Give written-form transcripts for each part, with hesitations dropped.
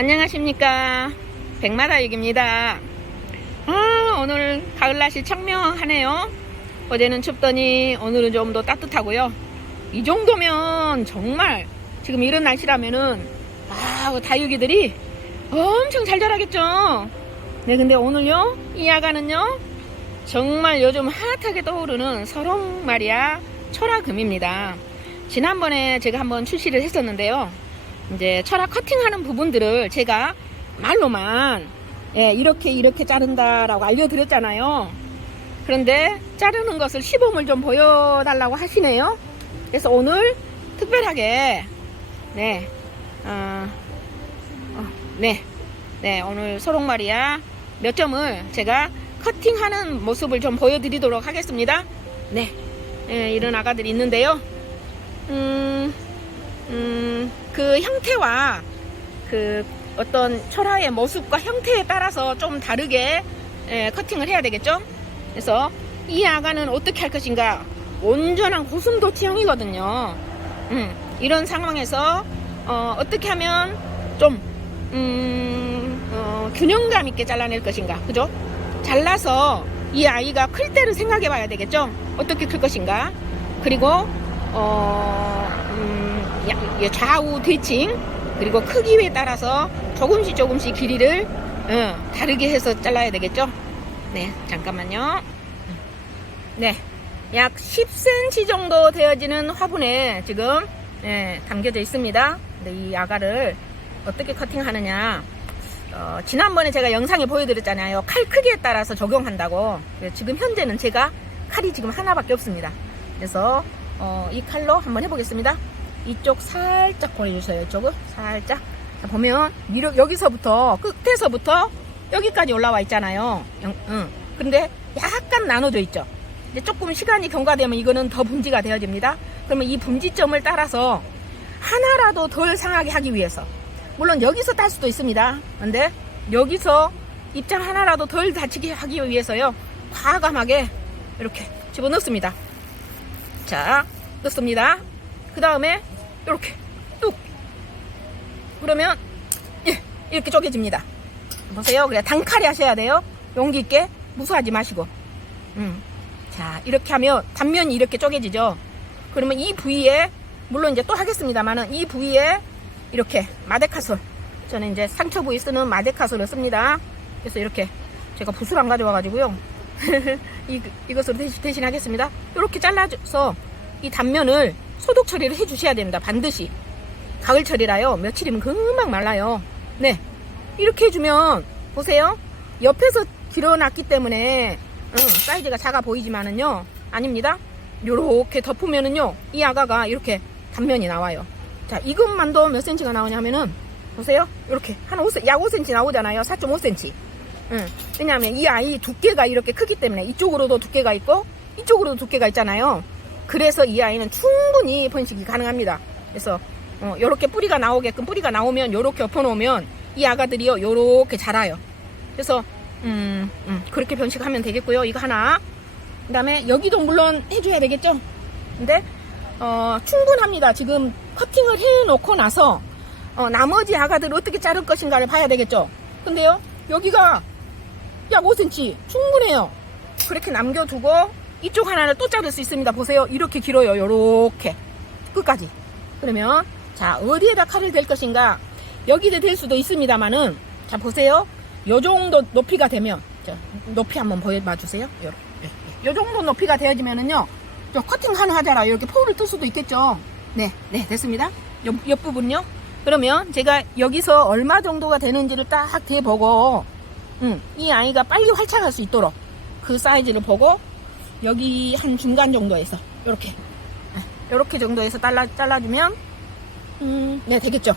안녕하십니까, 백마다육입니다. 오늘 가을 날씨 청명하네요. 어제는 춥더니 오늘은 좀 더 따뜻하고요. 이 정도면 정말 지금 이런 날씨라면은 다육이들이 엄청 잘 자라겠죠. 네, 근데 오늘요, 이 야간은요 정말 요즘 핫하게 떠오르는 서롱마리아 철화금입니다. 지난번에 제가 한번 출시를 했었는데요, 이제 철화 커팅하는 부분들을 제가 말로만 이렇게 자른다라고 알려드렸잖아요. 그런데 자르는 것을 시범을 좀 보여달라고 하시네요. 그래서 오늘 특별하게 오늘 소롱마리아 몇 점을 제가 커팅하는 모습을 좀 보여드리도록 하겠습니다. 이런 아가들이 있는데요. 그 형태와 그 어떤 철화의 모습과 형태에 따라서 좀 다르게 커팅을 해야 되겠죠. 그래서 이 아가는 어떻게 할 것인가, 온전한 고슴도치형이거든요. 이런 상황에서 어떻게 하면 좀 균형감 있게 잘라낼 것인가, 그죠? 잘라서 이 아이가 클 때를 생각해 봐야 되겠죠. 어떻게 클 것인가. 그리고 좌우 대칭, 그리고 크기에 따라서 조금씩 길이를 다르게 해서 잘라야 되겠죠. 잠깐만요. 약 10cm 정도 되어지는 화분에 지금 담겨져 있습니다. 이 아가를 어떻게 커팅하느냐, 지난번에 제가 영상에 보여드렸잖아요. 칼 크기에 따라서 적용한다고. 지금 현재는 제가 칼이 지금 하나밖에 없습니다. 그래서 이 칼로 한번 해보겠습니다. 이쪽 살짝 보내주세요. 이쪽을 살짝. 자, 보면 여기서부터 끝에서부터 여기까지 올라와 있잖아요. 근데 약간 나눠져 있죠. 이제 조금 시간이 경과되면 이거는 더 분지가 되어집니다. 그러면 이 분지점을 따라서 하나라도 덜 상하게 하기 위해서, 물론 여기서 딸 수도 있습니다. 근데 여기서 입장 하나라도 덜 다치게 하기 위해서요, 과감하게 이렇게 집어넣습니다. 자, 넣습니다. 그 다음에 이렇게 뚝, 그러면 이렇게 쪼개집니다. 보세요. 그래, 단칼에 하셔야 돼요. 용기 있게, 무수하지 마시고. 자, 이렇게 하면 단면이 이렇게 쪼개지죠. 그러면 이 부위에, 물론 이제 또 하겠습니다만은, 이 부위에 이렇게 마데카솔, 저는 이제 상처 부위 쓰는 마데카솔을 씁니다. 그래서 이렇게 제가 붓을 안 가져와 가지고요 이것으로 대신 하겠습니다. 이렇게 잘라서 이 단면을 소독 처리를 해 주셔야 됩니다. 반드시. 가을철이라요, 며칠이면 금방 말라요. 이렇게 해주면, 보세요, 옆에서 길어놨기 때문에 사이즈가 작아 보이지만은요, 아닙니다. 요렇게 덮으면은요, 이 아가가 이렇게 단면이 나와요. 자, 이것만도 몇 cm가 나오냐면은, 보세요, 이렇게 약 5cm 나오잖아요. 4.5cm. 왜냐하면 이 아이 두께가 이렇게 크기 때문에 이쪽으로도 두께가 있고 이쪽으로도 두께가 있잖아요. 그래서 이 아이는 충분히 번식이 가능합니다. 그래서 요렇게 뿌리가 나오게끔, 뿌리가 나오면 요렇게 엎어놓으면 이 아가들이요, 요렇게 자라요. 그래서 그렇게 번식하면 되겠고요. 이거 하나. 그 다음에 여기도 물론 해줘야 되겠죠. 근데 충분합니다. 지금 커팅을 해놓고 나서 나머지 아가들을 어떻게 자를 것인가를 봐야 되겠죠. 근데요, 여기가 약 5cm 충분해요. 그렇게 남겨두고 이쪽 하나를 또 자를 수 있습니다. 보세요, 이렇게 길어요. 요렇게 끝까지. 그러면 자, 어디에다 칼을 댈 것인가, 여기에 댈 수도 있습니다만은, 자, 보세요, 요 정도 높이가 되면, 자, 높이 한번 보여봐 주세요. 요 정도 높이가 되어지면은요, 저 커팅하는 하자라 이렇게 포를 뜰 수도 있겠죠. 됐습니다. 옆부분요. 그러면 제가 여기서 얼마 정도가 되는지를 딱 대보고, 이 아이가 빨리 활착할 수 있도록 그 사이즈를 보고, 여기 한 중간 정도에서 요렇게 정도에서 잘라주면 되겠죠.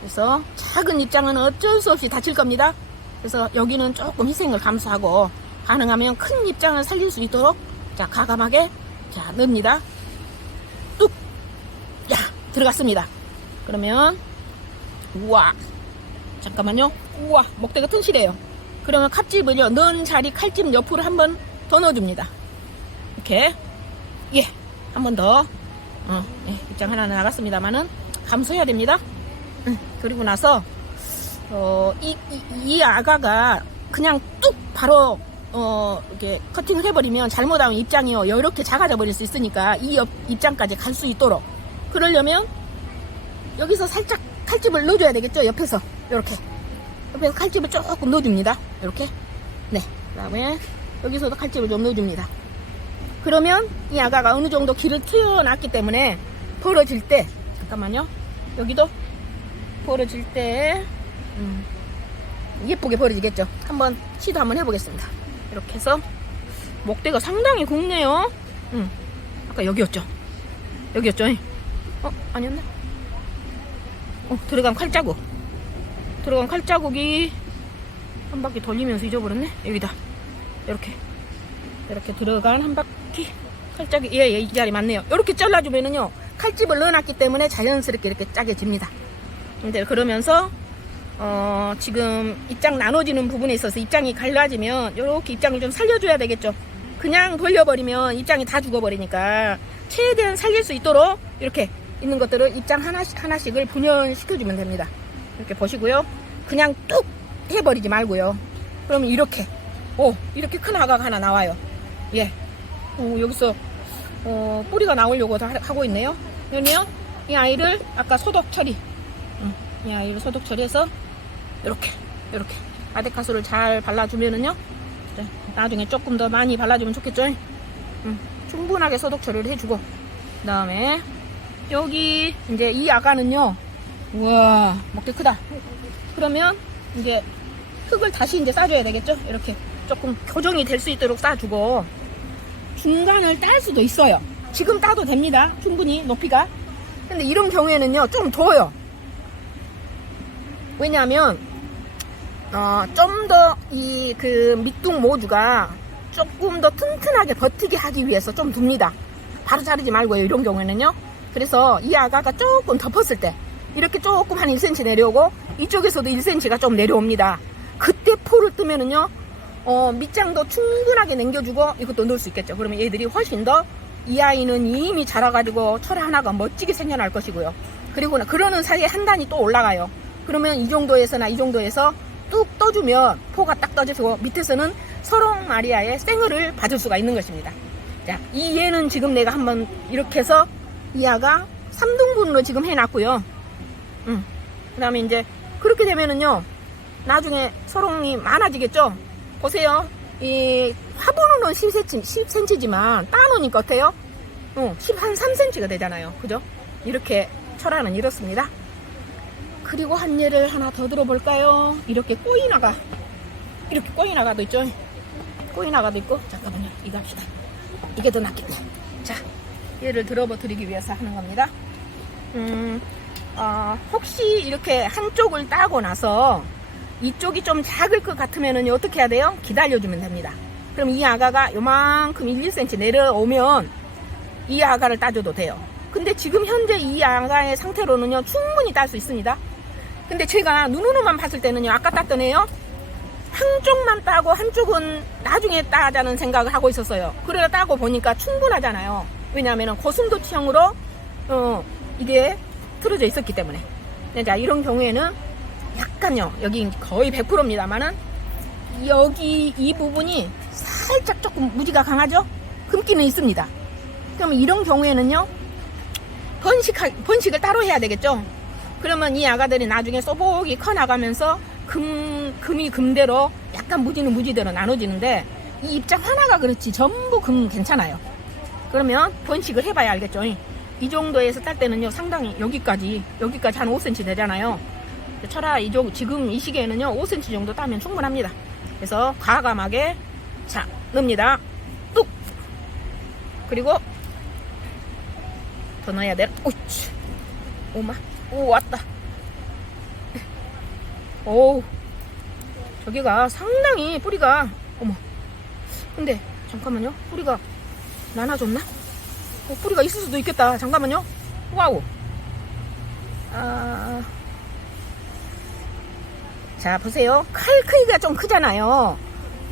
그래서 작은 입장은 어쩔 수 없이 다칠 겁니다. 그래서 여기는 조금 희생을 감수하고, 가능하면 큰 입장을 살릴 수 있도록, 자, 과감하게, 자, 넣습니다. 뚝! 야, 들어갔습니다. 그러면, 우와, 잠깐만요. 우와, 목대가 튼실해요. 그러면 칼집을요, 넣은 자리 칼집 옆으로 한번 더 넣어줍니다. 이렇게, 한 번 더. 입장 하나 나갔습니다만은 감수해야 됩니다. 그리고 나서 이 아가가 그냥 뚝 바로 이렇게 커팅을 해버리면 잘못하면 입장이요 이렇게 작아져 버릴 수 있으니까 이 입장까지 갈 수 있도록 그러려면 여기서 살짝 칼집을 넣어줘야 되겠죠. 옆에서 이렇게 옆에서 칼집을 조금 넣어줍니다. 이렇게 네. 그다음에 여기서도 칼집을 좀 넣어줍니다. 그러면 이 아가가 어느 정도 길을 튀어놨기 때문에 벌어질 때 잠깐만요. 여기도 벌어질 때 예쁘게 벌어지겠죠. 한번 시도 한번 해보겠습니다. 이렇게 해서 목대가 상당히 굵네요. 아까 여기였죠. 여기였죠. 아니었나? 들어간 칼자국. 들어간 칼자국이 한 바퀴 돌리면서 잊어버렸네. 여기다. 이렇게 들어간 한 바퀴 칼자국이 이 자리 맞네요. 이렇게 잘라주면은요 칼집을 넣어놨기 때문에 자연스럽게 이렇게 짜게집니다. 근데 그러면서 지금 입장 나눠지는 부분에 있어서 입장이 갈라지면 이렇게 입장을 좀 살려줘야 되겠죠. 그냥 돌려버리면 입장이 다 죽어버리니까 최대한 살릴 수 있도록 이렇게 있는 것들을 입장 하나씩을 분열시켜주면 됩니다. 이렇게 보시고요. 그냥 뚝 해버리지 말고요. 그러면 이렇게 이렇게 큰 아가가 하나 나와요. 예. 여기서 뿌리가 나오려고 하고 있네요. 그러면 이 아이를 아까 소독 처리 이 아이를 소독 처리해서 이렇게 아데카소를 잘 발라주면은요 나중에 조금 더 많이 발라주면 좋겠죠. 충분하게 소독 처리를 해주고 그 다음에 여기 이제 이 아가는요 우와 목대 크다. 그러면 이제 흙을 다시 이제 싸줘야 되겠죠. 이렇게 조금 교정이 될 수 있도록 싸주고 중간을 딸 수도 있어요. 지금 따도 됩니다. 충분히 높이가. 근데 이런 경우에는요 좀 둬요. 왜냐하면 좀 더 이 그 밑둥 모주가 조금 더 튼튼하게 버티게 하기 위해서 좀 둡니다. 바로 자르지 말고요. 이런 경우에는요. 그래서 이 아가가 조금 덮었을 때 이렇게 조금 한 1cm 내려오고 이쪽에서도 1cm가 좀 내려옵니다. 그때 포를 뜨면은요 밑장도 충분하게 남겨주고 이것도 넣을 수 있겠죠. 그러면 얘들이 훨씬 더 이 아이는 이미 자라가지고 철 하나가 멋지게 생겨날 것이고요. 그리고 그러는 사이에 한 단이 또 올라가요. 그러면 이 정도에서나 이 정도에서 뚝 떠주면 포가 딱 떠지고 밑에서는 서롱 마리아의 생얼을 받을 수가 있는 것입니다. 자, 이 얘는 지금 내가 한번 이렇게 해서 이 아가 3등분으로 지금 해놨고요. 그 다음에 이제 그렇게 되면은요 나중에 서롱이 많아지겠죠. 보세요. 이 화분으로는 10cm지만 따놓으니까 어때요? 한 3cm가 되잖아요. 그죠? 이렇게 철화는 이렇습니다. 그리고 한 예를 하나 더 들어볼까요? 이렇게 꼬이나가 이렇게 꼬이나가도 있죠. 꼬이나가도 있고 잠깐만요. 이거 합시다. 이게 더 낫겠네. 자, 얘를 들어드리기 위해서 하는 겁니다. 혹시 이렇게 한쪽을 따고 나서 이쪽이 좀 작을 것 같으면은 어떻게 해야 돼요? 기다려주면 됩니다. 그럼 이 아가가 요만큼 1cm 내려오면 이 아가를 따줘도 돼요. 근데 지금 현재 이 아가의 상태로는요 충분히 딸 수 있습니다. 근데 제가 눈으로만 봤을 때는요 아까 땄던 애요 한쪽만 따고 한쪽은 나중에 따자는 생각을 하고 있었어요. 그래서 따고 보니까 충분하잖아요. 왜냐하면 고슴도치형으로 이게 틀어져 있었기 때문에. 자, 이런 경우에는 약간요 여기 거의 100%입니다만은 여기 이 부분이 살짝 조금 무지가 강하죠. 금기는 있습니다. 그러면 이런 경우에는요 번식을 따로 해야 되겠죠. 그러면 이 아가들이 나중에 소복이 커 나가면서 금이 금대로 약간 무지는 무지대로 나눠지는데 이 입장 하나가 그렇지 전부 금 괜찮아요. 그러면 번식을 해봐야 알겠죠. 이 정도에서 딸 때는요 상당히 여기까지 한 5cm 되잖아요. 철아 지금 이 시기에는요 5cm 정도 따면 충분합니다. 그래서 과감하게 자 넣습니다. 뚝 그리고 더 넣어야 돼. 오치 오마 오 왔다. 오 저기가 상당히 뿌리가 어머 근데 잠깐만요 뿌리가 나눠졌나? 뿌리가 있을 수도 있겠다. 잠깐만요. 와우. 자 보세요. 칼 크기가 좀 크잖아요.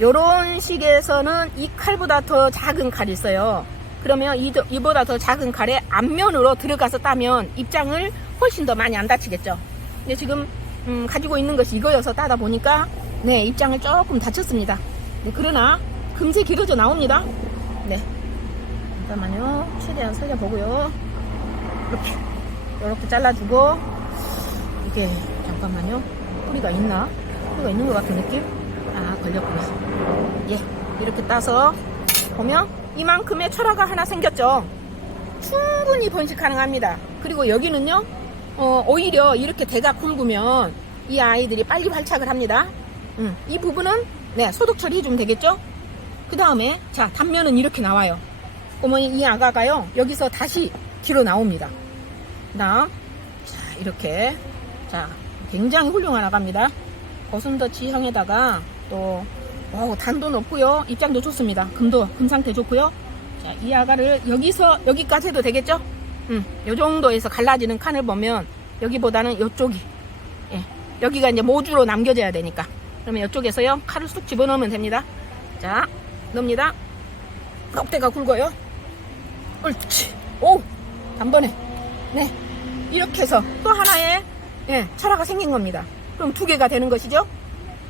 요런 식에서는 이 칼보다 더 작은 칼이 있어요. 그러면 이보다 더 작은 칼에 앞면으로 들어가서 따면 입장을 훨씬 더 많이 안 다치겠죠. 근데 지금 가지고 있는 것이 이거여서 따다 보니까 네, 입장을 조금 다쳤습니다. 네, 그러나 금세 길어져 나옵니다. 네, 잠깐만요. 최대한 살려보고요. 이렇게 잘라주고, 이게 잠깐만요. 뿌리가 있나? 뿌리가 있는 것 같은 느낌? 아, 걸렸구나. 예, 이렇게 따서 보면 이만큼의 철화가 하나 생겼죠. 충분히 번식 가능합니다. 그리고 여기는요, 오히려 이렇게 대가 굵으면 이 아이들이 빨리 활착을 합니다. 이 부분은 네, 소독 처리해주면 되겠죠. 그 다음에 자, 단면은 이렇게 나와요. 어머니, 이 아가가요, 여기서 다시 길어 나옵니다. 그 다음 자, 이렇게 자, 굉장히 훌륭한 아가입니다. 고슴도치형에다가 또 단도 높고요, 입장도 좋습니다. 금 상태 좋고요. 자, 이 아가를 여기서 여기까지 해도 되겠죠. 요 정도에서 갈라지는 칸을 보면 여기보다는 요쪽이, 예, 여기가 이제 모주로 남겨져야 되니까, 그러면 이쪽에서요 칼을 쑥 집어넣으면 됩니다. 자, 넣습니다. 껍데가 굵어요. 옳지. 오, 단번에. 네, 이렇게 해서 또 하나의 예, 철화가 생긴 겁니다. 그럼 2개가 되는 것이죠.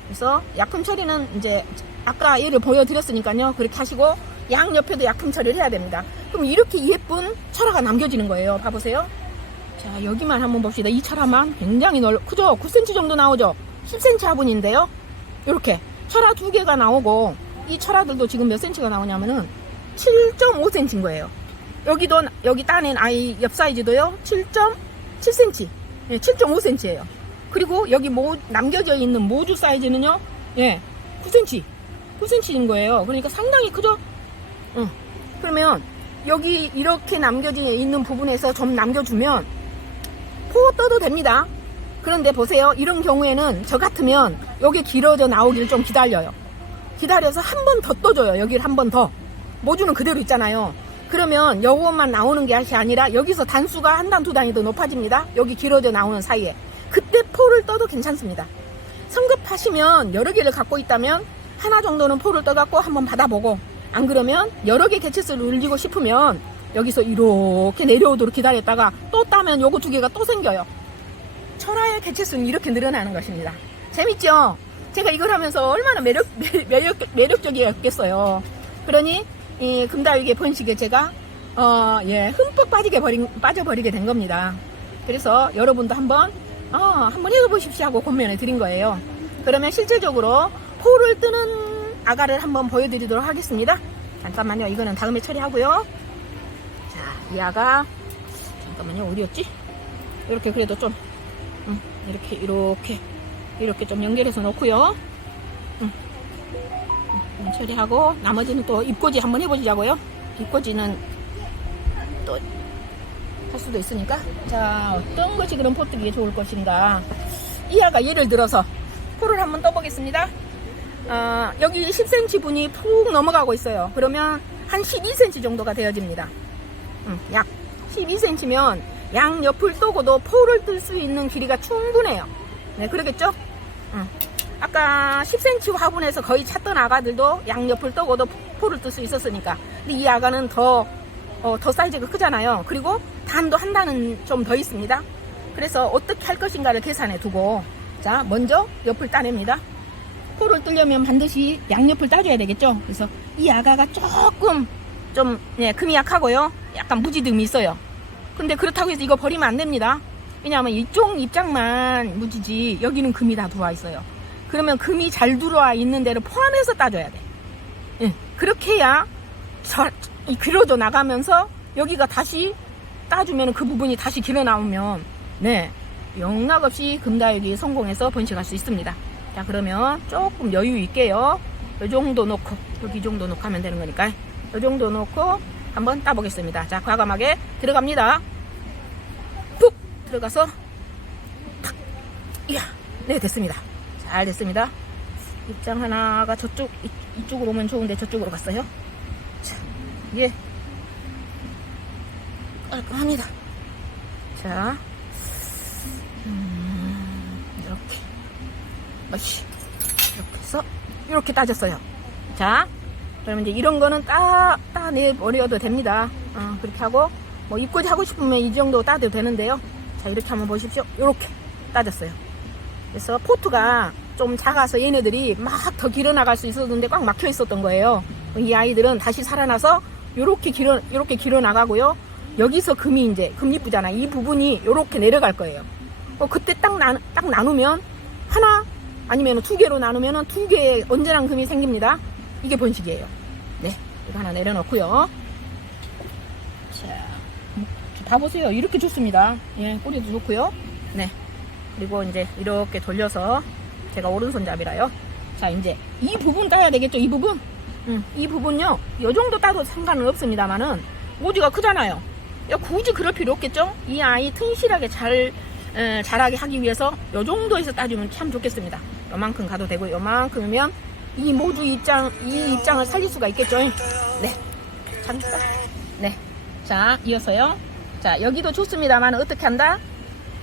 그래서 약품 처리는 이제 아까 얘를 보여드렸으니까요, 그렇게 하시고 양 옆에도 약품 처리를 해야 됩니다. 그럼 이렇게 예쁜 철화가 남겨지는 거예요. 봐보세요. 자, 여기만 한번 봅시다. 이 철화만 굉장히 크죠? 9cm 정도 나오죠? 10cm 화분인데요. 이렇게 철화 2개가 나오고, 이 철화들도 지금 몇 cm가 나오냐면은 7.5cm인 거예요. 여기도, 여기 따낸 아이 옆 사이즈도요, 7.7cm. 예, 7.5cm예요. 그리고 여기 남겨져 있는 모주 사이즈는요, 예, 9cm. 9cm인 거예요. 그러니까 상당히 크죠? 그러면 여기 이렇게 남겨져 있는 부분에서 좀 남겨주면 포 떠도 됩니다. 그런데 보세요. 이런 경우에는 저 같으면 여기 길어져 나오길 좀 기다려요. 기다려서 한 번 더 떠줘요. 여기를 한 번 더. 모주는 그대로 있잖아요. 그러면 요것만 나오는 게 아니라 여기서 단수가 한 단, 2단이 더 높아집니다. 여기 길어져 나오는 사이에. 그때 포를 떠도 괜찮습니다. 성급하시면 여러 개를 갖고 있다면 하나 정도는 포를 떠갖고 한번 받아보고, 안 그러면 여러 개 개체수를 올리고 싶으면 여기서 이렇게 내려오도록 기다렸다가 또 따면 요거 2개가 또 생겨요. 철화의 개체수는 이렇게 늘어나는 것입니다. 재밌죠? 제가 이걸 하면서 얼마나 매력적이었겠어요. 그러니 이 금다육의 번식에 제가 예, 흠뻑 빠져버리게 된 겁니다. 그래서 여러분도 한번 해보십시오 하고 권면을 드린 거예요. 그러면 실질적으로 포를 뜨는 아가를 한번 보여드리도록 하겠습니다. 잠깐만요. 이거는 다음에 처리하고요. 자, 이 아가 잠깐만요. 어디였지? 이렇게 그래도 좀 이렇게 좀 연결해서 놓고요. 처리하고 나머지는 또 입꼬지 한번 해보자고요. 입꼬지는 또 할 수도 있으니까. 자, 어떤 것이 그럼 포뜨기에 좋을 것인가. 이 아가 예를 들어서 포를 한번 떠보겠습니다. 여기 10cm 분이 푹 넘어가고 있어요. 그러면 한 12cm 정도가 되어집니다. 약 12cm면 양 옆을 떠고도 포를 뜰 수 있는 길이가 충분해요. 네, 그러겠죠? 아까 10cm 화분에서 거의 찾던 아가들도 양 옆을 떠고도 포를 뜰 수 있었으니까. 근데 이 아가는 더 사이즈가 크잖아요. 그리고 단도 한 단은 좀 더 있습니다. 그래서 어떻게 할 것인가를 계산해 두고, 자, 먼저 옆을 따냅니다. 포를 뜨려면 반드시 양옆을 따줘야 되겠죠. 그래서 이 아가가 조금 좀 금이 약하고요, 약간 무지듬이 있어요. 근데 그렇다고 해서 이거 버리면 안 됩니다. 왜냐하면 이쪽 입장만 무지지 여기는 금이 다 들어와 있어요. 그러면 금이 잘 들어와 있는 데를 포함해서 따줘야 돼. 예, 그렇게 해야 길어져 나가면서 여기가 다시 따주면 그 부분이 다시 길어 나오면 네, 영락없이 금다육이 성공해서 번식할 수 있습니다. 자, 그러면 조금 여유 있게요. 이 정도 놓고, 여기 이 정도 놓고 하면 되는 거니까 이 정도 놓고 한번 따보겠습니다. 자, 과감하게 들어갑니다. 푹 들어가서 탁. 이야, 네, 됐습니다. 잘 됐습니다. 입장 하나가 이쪽으로 오면 좋은데 저쪽으로 갔어요. 자, 이게 깔끔합니다. 자, 이렇게 이렇게 해서 이렇게 따졌어요. 자, 그러면 이제 이런 거는 따내버려도 됩니다. 그렇게 하고 뭐 입꼬지 하고 싶으면 이 정도 따도 되는데요. 자, 이렇게 한번 보십시오. 이렇게 따졌어요. 그래서 포트가 좀 작아서 얘네들이 막 더 길어 나갈 수 있었는데 꽉 막혀 있었던 거예요. 이 아이들은 다시 살아나서 요렇게 길어 나가고요. 여기서 금이 이쁘잖아. 이 부분이 요렇게 내려갈 거예요. 그때 딱 나누면 하나 아니면 두 개로 나누면 두 개의 언제랑 금이 생깁니다. 이게 본식이에요. 네, 이거 하나 내려놓고요. 자, 봐보세요. 이렇게 좋습니다. 예, 꼬리도 좋고요. 네, 그리고 이제 이렇게 돌려서 제가 오른손잡이라요. 자, 이제 이 부분 따야 되겠죠. 이 부분. 이 부분요. 요 정도 따도 상관은 없습니다만은 모지가 크잖아요. 굳이 그럴 필요 없겠죠. 이 아이 튼실하게 자라게 하기 위해서 요 정도에서 따주면 참 좋겠습니다. 요만큼 가도 되고 요만큼이면 이 모주 입장을 살릴 수가 있겠죠. 네, 참 좋다. 네, 자, 이어서요. 자, 여기도 좋습니다만 어떻게 한다?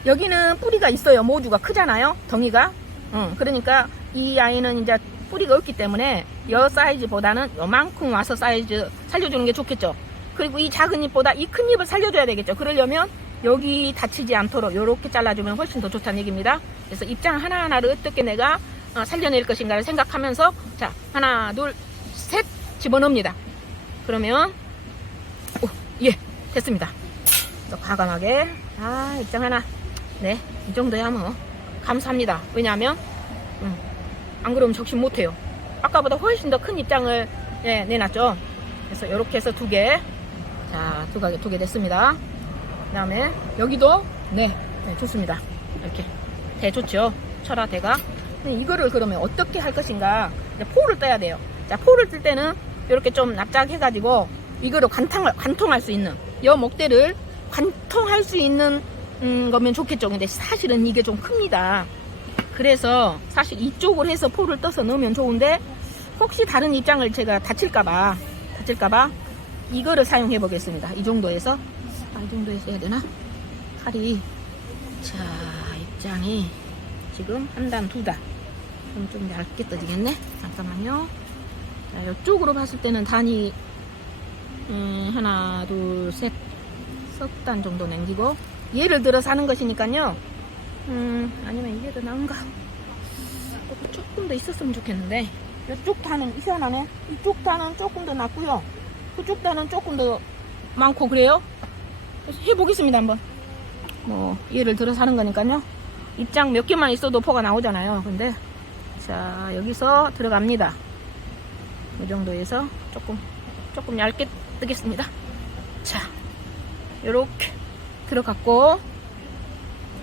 여기는 뿌리가 있어요. 모주가 크잖아요. 덩이가. 그러니까 이 아이는 이제 뿌리가 없기 때문에 여 사이즈보다는 요만큼 와서 사이즈 살려주는 게 좋겠죠. 그리고 이 작은 잎보다 이 큰 잎을 살려줘야 되겠죠. 그러려면 여기 다치지 않도록 이렇게 잘라주면 훨씬 더 좋다는 얘기입니다. 그래서 입장 하나하나를 어떻게 내가 살려낼 것인가를 생각하면서 자, 하나, 둘, 셋 집어넣습니다. 그러면 예, 됐습니다. 또 과감하게 입장 하나. 네, 이 정도야 뭐 감사합니다. 왜냐하면 안 그러면 적심 못해요. 아까보다 훨씬 더 큰 입장을 내놨죠. 그래서 이렇게 해서 두 개. 자, 두 개 됐습니다. 그 다음에 여기도 네, 좋습니다. 이렇게 대 좋죠. 철화 대가. 이거를 그러면 어떻게 할 것인가. 포를 떠야 돼요. 자, 포를 뜰 때는 이렇게 좀 납작해가지고 이거를 관통할 수 있는 여 목대를 관통할 수 있는 거면 좋겠죠. 근데 사실은 이게 좀 큽니다. 그래서 사실 이쪽을 해서 포를 떠서 넣으면 좋은데 혹시 다른 입장을 제가 다칠까봐 이거를 사용해 보겠습니다. 이 정도에서 이 정도에서 해야 되나? 칼이 자, 입장이 지금 한 단, 두 단. 그럼 좀 얇게 떠지겠네. 잠깐만요. 자, 이쪽으로 봤을 때는 단이 하나, 둘, 셋, 석 단 정도 남기고 예를 들어서 하는 것이니까요. 아니면 이게 더 나은가? 조금 더 있었으면 좋겠는데 이쪽 단은 희한하네. 이쪽 단은 조금 더 낫고요. 그쪽 단은 조금 더 많고 그래요. 그래서 해보겠습니다. 한번 뭐 예를 들어서 하는 거니까요. 입장 몇 개만 있어도 포가 나오잖아요. 근데 자, 여기서 들어갑니다. 이 정도에서 조금 얇게 뜨겠습니다. 자, 요렇게 들어갔고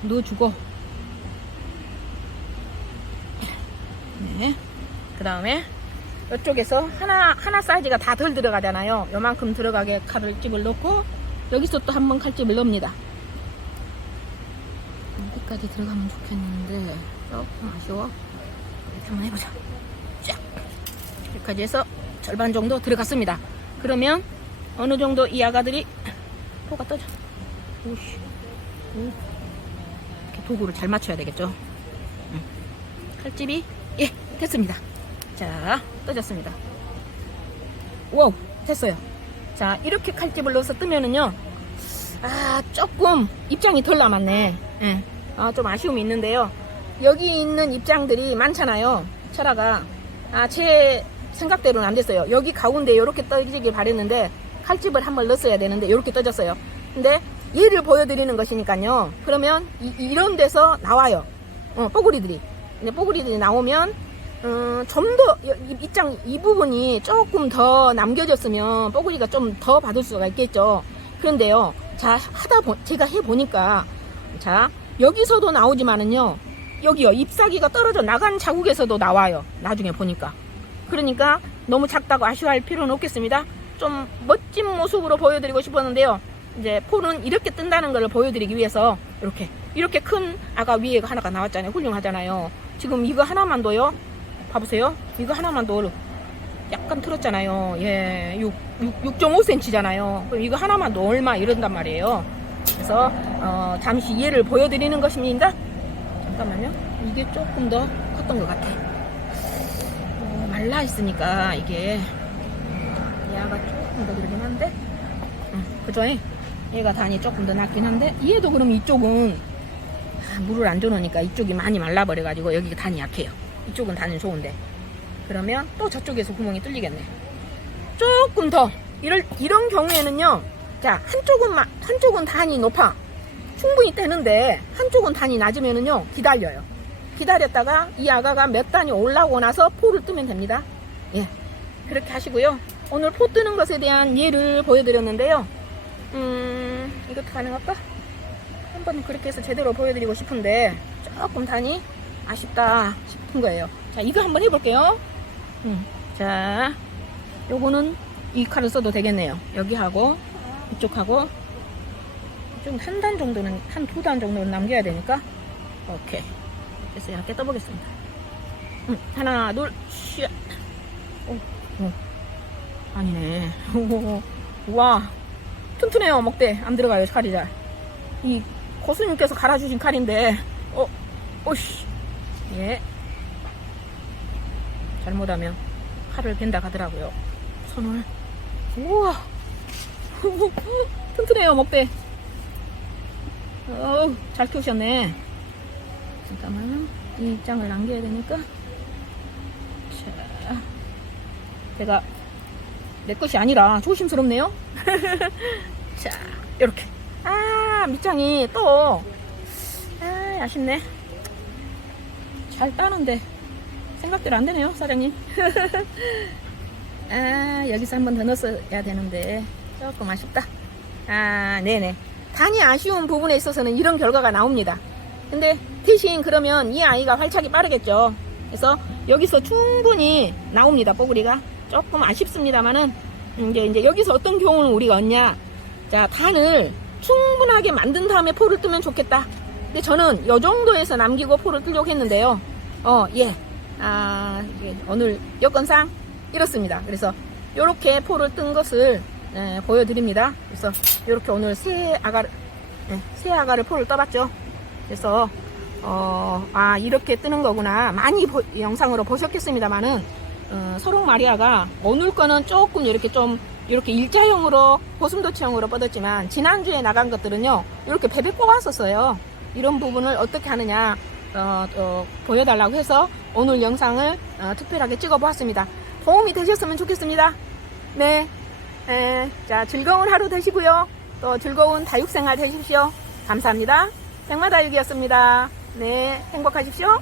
넣어주고 네, 그 다음에 이쪽에서 하나 사이즈가 다 덜 들어가잖아요. 요만큼 들어가게 칼집을 넣고 여기서 또 한번 칼집을 넣습니다. 여기까지 들어가면 좋겠는데 조금 아쉬워. 이렇게 한번 해보자. 쫙 여기까지 해서 절반 정도 들어갔습니다. 그러면 어느 정도 이 아가들이 포가 떠져. 오씨, 이렇게 도구를 잘 맞춰야 되겠죠. 칼집이 예, 됐습니다. 자, 떠졌습니다. 와우, 됐어요. 자, 이렇게 칼집을 넣어서 뜨면은요, 조금 입장이 덜 남았네. 예. 좀 아쉬움이 있는데요. 여기 있는 입장들이 많잖아요. 철화가. 제 생각대로는 안 됐어요. 여기 가운데 이렇게 떠지길 바랬는데 칼집을 한번 넣었어야 되는데 이렇게 떠졌어요. 근데 얘를 보여드리는 것이니까요. 그러면 이런 데서 나와요. 뽀글이들이. 근데 뽀글이들이 나오면 좀 더 입장 이 부분이 조금 더 남겨졌으면 뽀글이가 좀 더 받을 수가 있겠죠. 그런데요. 자, 제가 해보니까 자, 여기서도 나오지만은요. 여기요. 잎사귀가 떨어져 나간 자국에서도 나와요. 나중에 보니까. 그러니까 너무 작다고 아쉬워할 필요는 없겠습니다. 좀 멋진 모습으로 보여드리고 싶었는데요. 이제 포는 이렇게 뜬다는 걸 보여드리기 위해서 이렇게 큰 아까 위에 하나가 나왔잖아요. 훌륭하잖아요. 지금 이거 하나만 더요. 봐보세요. 이거 하나만 더 약간 틀었잖아요. 예, 6.5cm잖아요. 그럼 이거 하나만 더 얼마 이런단 말이에요. 그래서 잠시 얘를 보여드리는 것입니다. 잠깐만요. 이게 조금 더 컸던 것 같아. 말라 있으니까 이게 얘가 조금 더 그러긴 한데, 그죠? 얘가 단이 조금 더 낮긴 한데 얘도 그럼 이쪽은 물을 안 줘놓으니까 이쪽이 많이 말라버려가지고 여기가 단이 약해요. 이쪽은 단이 좋은데. 그러면 또 저쪽에서 구멍이 뚫리겠네. 조금 더. 이런 경우에는요. 자, 한쪽은 단이 높아. 충분히 떼는데 한쪽은 단이 낮으면은요. 기다려요. 기다렸다가 이 아가가 몇 단이 올라오고 나서 포를 뜨면 됩니다. 예. 그렇게 하시고요. 오늘 포 뜨는 것에 대한 예를 보여드렸는데요. 이것도 가능할까? 한번 그렇게 해서 제대로 보여드리고 싶은데 조금 단이 아쉽다 싶은 거예요. 자, 이거 한번 해볼게요. 자, 요거는 이 칼을 써도 되겠네요. 여기하고 이쪽하고 좀 한 단 정도는, 한 두 단 정도는 남겨야 되니까. 오케이. 그래서 이렇게 떠보겠습니다. 하나, 둘, 셋. 아니네. 와, 튼튼해요. 먹대 안 들어가요. 칼이 잘. 이 고수님께서 갈아주신 칼인데, 오씨, 예. 잘못하면 칼을 벤다 가더라고요. 손을. 우와, 튼튼해요. 먹대. 잘 키우셨네. 잠깐만, 이 입장을 남겨야 되니까. 자, 제가 내 것이 아니라 조심스럽네요. 자, 이렇게. 밑장이 또 아쉽네. 잘 따는데 생각대로 안 되네요, 사장님. 여기서 한 번 더 넣었어야 되는데 조금 아쉽다. 네네. 단이 아쉬운 부분에 있어서는 이런 결과가 나옵니다. 근데 대신 그러면 이 아이가 활착이 빠르겠죠. 그래서 여기서 충분히 나옵니다, 뽀글이가. 조금 아쉽습니다만은 이제 여기서 어떤 교훈을 우리가 얻냐. 자, 단을 충분하게 만든 다음에 포를 뜨면 좋겠다. 근데 저는 요 정도에서 남기고 포를 뜨려고 했는데요. 예. 오늘 여건상 이렇습니다. 그래서 요렇게 포를 뜬 것을 보여드립니다. 그래서 요렇게 오늘 새 아가를 포를 떠봤죠. 그래서 이렇게 뜨는 거구나. 많이 영상으로 보셨겠습니다만은 서롱 마리아가 오늘 거는 조금 이렇게 일자형으로 고슴도치형으로 뻗었지만 지난주에 나간 것들은요 이렇게 베베 뽑았었어요. 이런 부분을 어떻게 하느냐 보여달라고 해서 오늘 영상을 특별하게 찍어 보았습니다. 도움이 되셨으면 좋겠습니다. 네, 자, 즐거운 하루 되시고요. 또 즐거운 다육생활 되십시오. 감사합니다. 백마다육이었습니다. 네, 행복하십시오.